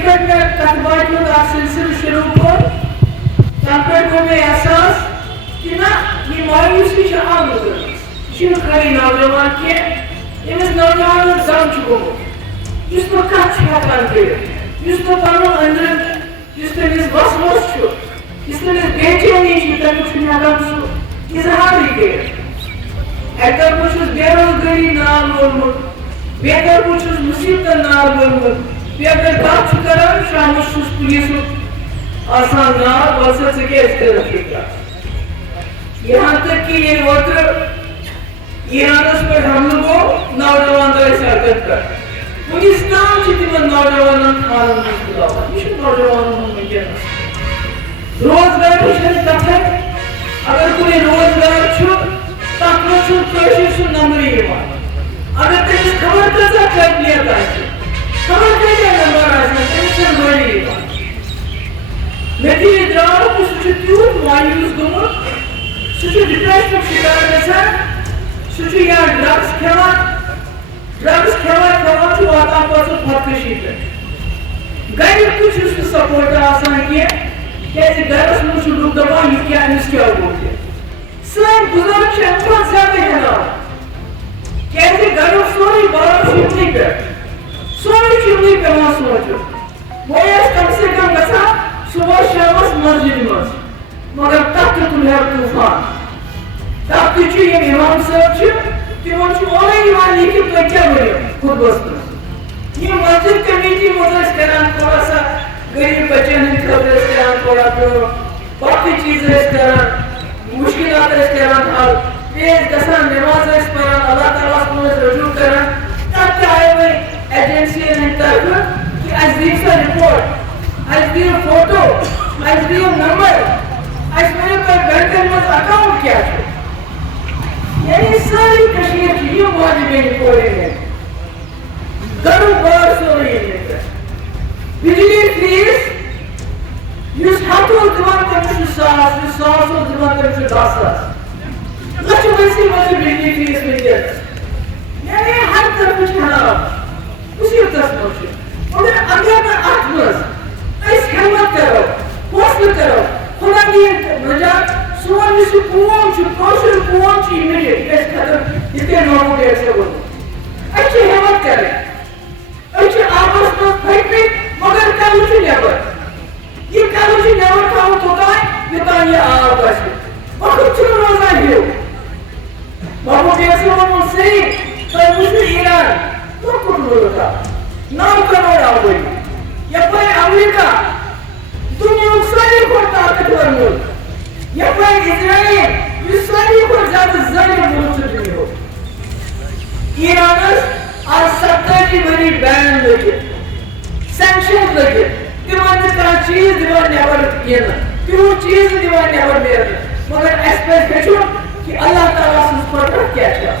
पर मैं कतबाइयों का सिलसिला शुरू कर तब पर को मैं एहसास कि ना ये मायूसी से आम हो गई शुरू करी नौजवान के इस नौजवान जम चुको जिसको कच्छ कर दे जिसको पानो अंदर जिसने इस बस बस छो जिसने इस बेचैनी चीज़ कुछ नहीं सो इजहार ही के अगर कुछ बेरोजगारी नाम बोल बेगर कुछ मुसीबत नाम बोल बेगर बात करा शाम सुस पुलिस आसान ना वैसे से के इसके रखिएगा यहाँ तक कि ये वक्त ईरान पर हम लोगों नौजवान का इशारत कर पुलिस नाम चित्ती में नौजवान खान में बुलावा ये नौजवान में क्या रोजगार कुछ तक है अगर कोई रोजगार छो तक छो कोशिश सु नंबर ये बात अगर तेरे खबर कैसा कर लिया था खबर कैसे नंबर आया टेंशन बढ़ी ये बात मेरी इधर कुछ चुट्टू मायूस गुमो कुछ डिप्रेशन का शिकार जैसा कुछ यार ड्रग्स खेला तो आता पर तो फटकशी है गैर कुछ उसको सपोर्ट आसान किया कैसे घर में शुरू दबा ये क्या इसके और बोलते स्वयं गुजारिश है बहुत ज्यादा है ना कैसे घर सोनी बाहर शिवनी पे वहाँ सोचो वो ये कम से कम बसा सुबह शाम मस्जिद में मगर तब तो तुम्हें तूफान तब तुझे ये इमाम साहब कि वो चुनाव इमाम लिखी तो क्या बोले खुद बस ये मस्जिद कमेटी मुझे इस तरह थोड़ा सा गरीब बच्चे ने खबर इस तरह थोड़ा तो बाकी चीजें इस तरह मुश्किलात इस तरह था तेज दसा नमाज इस पर अल्लाह ताला से रजू करा तब क्या आए हुए एजेंसी ने तरफ कि अजीब सा रिपोर्ट अजीब फोटो अजीब नंबर अजीब पर बैंकन में अकाउंट क्या है ये सारी कश्मीर की ये वाजिबें रिपोर्ट है घरों बाहर सो रही है बिजली फीस युस हाथों दिमाग कर सास और दिमाग कर 10 लक्ष्य वैसी बिजली फीस मिल जाए यानी हर तरफ कुछ खराब उसी तरह सोचे मगर अगर मैं आत्मस इस हिम्मत करो हौसला करो खुदा की मजाक सोन में से कुआं ची मिले इस खतर इतने लोगों के ऐसे बोलो अच्छी हिम्मत करें अच्छे आपस में फैक्ट्री मगर कालुची नेवर ये कालुची नेवर का वो तो काय ये तो ये आवाज है और कुछ रोजा है बाबू कैसे वो सही तो मुझे ईरान तो कुछ बोलता 9 करोड़ आ गई ये पर अमेरिका दुनिया सारी को ताकतवर मुल्क ये पर इजराइल ये सारी को ज्यादा जालिम मुल्क से हो ईरान आज 70 की बड़ी बैन लगे सैंक्शन लगे दिवान का चीज दिवान नेवर ये ना क्यों चीज दिवान नेवर मेरे मगर एक्सपेक्ट करो कि अल्लाह ताला से पर क्या क्या